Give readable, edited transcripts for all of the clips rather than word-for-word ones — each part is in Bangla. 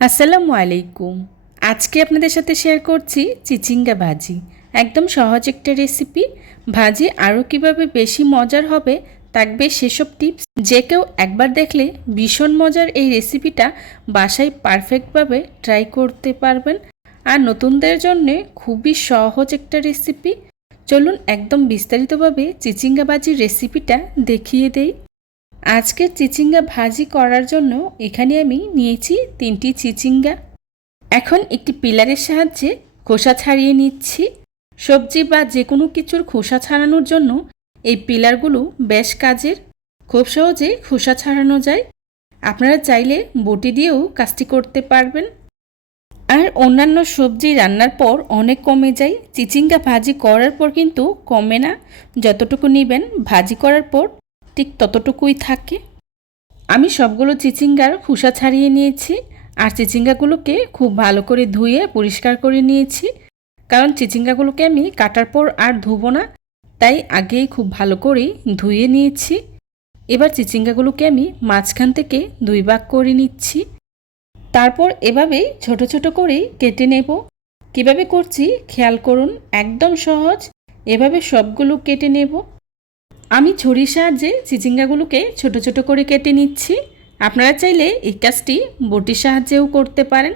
আসসালামু আলাইকুম। আজকে আপনাদের সাথে শেয়ার করছি চিচিঙ্গা ভাজি। একদম সহজ একটা রেসিপি। ভাজি আরও কীভাবে বেশি মজার হবে থাকবে সেসব টিপস। যে কেউ একবার দেখলে ভীষণ মজার এই রেসিপিটা বাসায় পারফেক্টভাবে ট্রাই করতে পারবেন। আর নতুনদের জন্যে খুবই সহজ একটা রেসিপি। চলুন একদম বিস্তারিতভাবে চিচিঙ্গা ভাজির রেসিপিটা দেখিয়ে দেই। আজকের চিচিঙ্গা ভাজি করার জন্য এখানে আমি নিয়েছি 3টি চিচিঙ্গা। এখন একটি পিলারের সাহায্যে খোসা ছাড়িয়ে নিচ্ছি। সবজি বা যে কোনো কিছুর খোসা ছাড়ানোর জন্য এই পিলারগুলো বেশ কাজের। খুব সহজে খোসা ছাড়ানো যায়। আপনারা চাইলে বটি দিয়েও কাজটি করতে পারবেন। আর অন্যান্য সবজি রান্নার পর অনেক কমে যায়, চিচিঙ্গা ভাজি করার পর কিন্তু কমে না। যতটুকু নেবেন ভাজি করার পর ঠিক ততটুকুই থাকে। আমি সবগুলো চিচিঙ্গার খোসা ছাড়িয়ে নিয়েছি। আর চিচিঙ্গাগুলোকে খুব ভালো করে ধুয়ে পরিষ্কার করে নিয়েছি, কারণ চিচিঙ্গাগুলোকে আমি কাটার পর আর ধুবো না, তাই আগেই খুব ভালো করে ধুয়ে নিয়েছি। এবার চিচিঙ্গাগুলোকে আমি মাঝখান থেকে 2 ভাগ করে নিচ্ছি। তারপর এভাবেই ছোট ছোট করে কেটে নেব। কিভাবে করছি খেয়াল করুন, একদম সহজ। এভাবে সবগুলো কেটে নেব। আমি ছুরির সাহায্যে চিচিঙ্গাগুলোকে ছোট ছোট করে কেটে নিচ্ছি। আপনারা চাইলে এই কাজটি বটির সাহায্যেও করতে পারেন,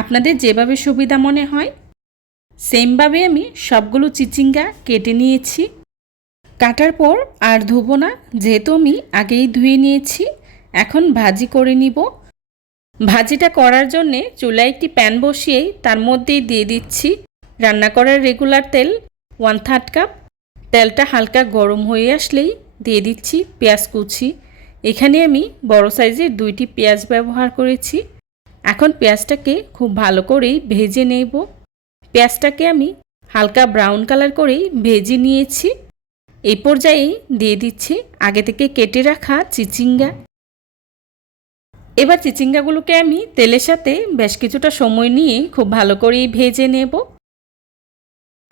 আপনাদের যেভাবে সুবিধা মনে হয়। সেমভাবে আমি সবগুলো চিচিঙ্গা কেটে নিয়েছি। কাটার পর আর ধুবো না, যেহেতু আমি আগেই ধুয়ে নিয়েছি। এখন ভাজি করে নিব। ভাজিটা করার জন্যে চুলায় একটি প্যান বসিয়েই তার মধ্যেই দিয়ে দিচ্ছি রান্না করার রেগুলার তেল 1/3 কাপ। তেলটা হালকা গরম হয়ে আসলেই দিয়ে দিচ্ছি পেঁয়াজ কুচি। এখানে আমি বড় সাইজের 2টি পেঁয়াজ ব্যবহার করেছি। এখন পেঁয়াজটাকে খুব ভালো করেই ভেজে নেব। পেঁয়াজটাকে আমি হালকা ব্রাউন কালার করেই ভেজে নিয়েছি। এই পর্যায়েই দিয়ে দিচ্ছি আগে থেকে কেটে রাখা চিচিঙ্গা। এবার চিচিঙ্গাগুলোকে আমি তেলের সাথে বেশ কিছুটা সময় নিয়ে খুব ভালো করেই ভেজে নেব।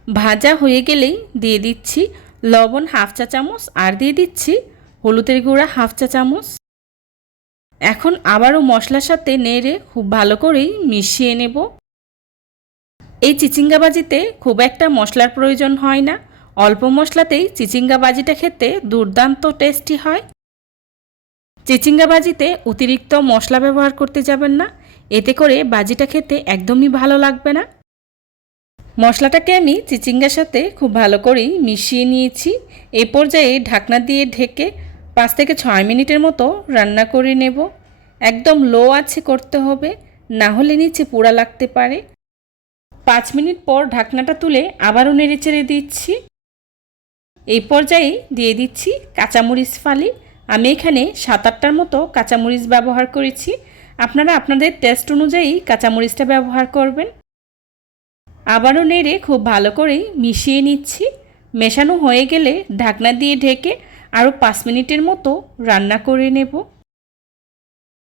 ভাজা হয়ে গেলেই দিয়ে দিচ্ছি লবণ 1/2 চা চামচ আর দিয়ে দিচ্ছি হলুদের গুঁড়া 1/2 চা চামচ। এখন আবারও মশলার সাথে নেড়ে খুব ভালো করেই মিশিয়ে নেব। এই চিচিঙ্গা ভাজিতে খুব একটা মশলার প্রয়োজন হয় না। অল্প মশলাতেই চিচিঙ্গা ভাজিটা খেতে দুর্দান্ত টেস্টি হয়। চিচিঙ্গা ভাজিতে অতিরিক্ত মশলা ব্যবহার করতে যাবেন না, এতে করে ভাজিটা খেতে একদমই ভালো লাগবে না। মশলাটাকে আমি চিচিঙ্গার সাথে খুব ভালো করেই মিশিয়ে নিয়েছি। এই পর্যায়ে ঢাকনা দিয়ে ঢেকে 5 থেকে 6 মিনিটের মতো রান্না করে নেব। একদম লো আঁচে করতে হবে, না হলে নিচে পোড়া লাগতে পারে। 5 মিনিট পর ঢাকনাটা তুলে আবারও নেড়ে চেড়ে দিচ্ছি। এই পর্যায়ে দিয়ে দিচ্ছি কাঁচামরিচ ফালি। আমি এখানে 7-8টার মতো কাঁচামরিচ ব্যবহার করেছি। আপনারা আপনাদের টেস্ট অনুযায়ী কাঁচামরিচটা ব্যবহার করবেন। আবারও নেড়ে খুব ভালো করেই মিশিয়ে নিচ্ছি। মেশানো হয়ে গেলে ঢাকনা দিয়ে ঢেকে আরও 5 মিনিটের মতো রান্না করে নেব।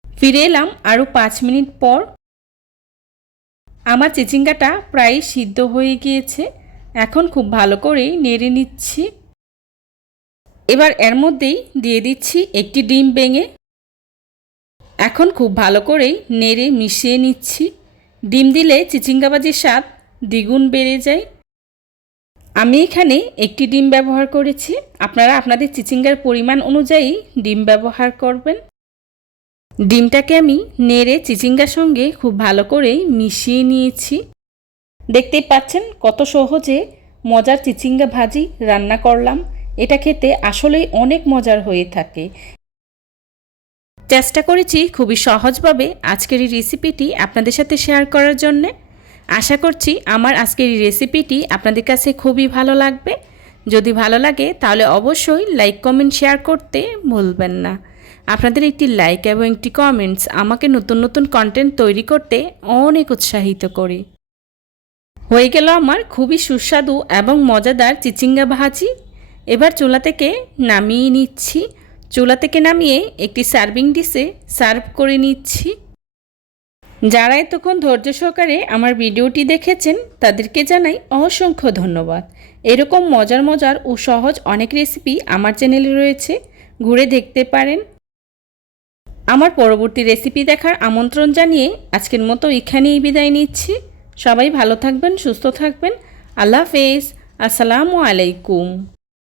ফিরে এলাম আরও 5 মিনিট পর। আমার চিচিঙ্গাটা প্রায় সিদ্ধ হয়ে গিয়েছে। এখন খুব ভালো করেই নেড়ে নিচ্ছি। এবার এর মধ্যেই দিয়ে দিচ্ছি একটি ডিম ভেঙে। এখন খুব ভালো করেই নেড়ে মিশিয়ে নিচ্ছি। ডিম দিলে চিচিঙ্গা ভাজির স্বাদ দ্বিগুণ বেড়ে যায়। আমি এখানে একটি ডিম ব্যবহার করেছি। আপনারা আপনাদের চিচিঙ্গার পরিমাণ অনুযায়ী ডিম ব্যবহার করবেন। ডিমটাকে আমি নেড়ে চিচিঙ্গার সঙ্গে খুব ভালো করেই মিশিয়ে নিয়েছি। দেখতেই পাচ্ছেন কত সহজে মজার চিচিঙ্গা ভাজি রান্না করলাম। এটা খেতে আসলেই অনেক মজার হয়ে থাকে। চেষ্টা করেছি খুবই সহজভাবে আজকের এই রেসিপিটি আপনাদের সাথে শেয়ার করার জন্যে। আশা করছি আমার আজকের এই রেসিপিটি আপনাদের কাছে খুবই ভালো লাগবে। যদি ভালো লাগে তাহলে অবশ্যই লাইক কমেন্ট শেয়ার করতে ভুলবেন না। আপনাদের একটি লাইক এবং একটি কমেন্টস আমাকে নতুন নতুন কন্টেন্ট তৈরি করতে অনেক উৎসাহিত করে। হয়ে গেল আমার খুবই সুস্বাদু এবং মজাদার চিচিঙ্গা ভাজি। এবার চুলা থেকে নামিয়ে নিচ্ছি। চুলা থেকে নামিয়ে একটি সার্ভিং ডিশে সার্ভ করে নিচ্ছি। যারা এতক্ষণ ধৈর্য সহকারে আমার ভিডিওটি দেখেছেন তাদেরকে জানাই অসংখ্য ধন্যবাদ। এরকম মজার মজার ও সহজ অনেক রেসিপি আমার চ্যানেলে রয়েছে, ঘুরে দেখতে পারেন। আমার পরবর্তী রেসিপি দেখার আমন্ত্রণ জানিয়ে আজকের মতো এখানেই বিদায় নিচ্ছি। সবাই ভালো থাকবেন, সুস্থ থাকবেন। আল্লাহ হাফেজ। আসসালামু আলাইকুম।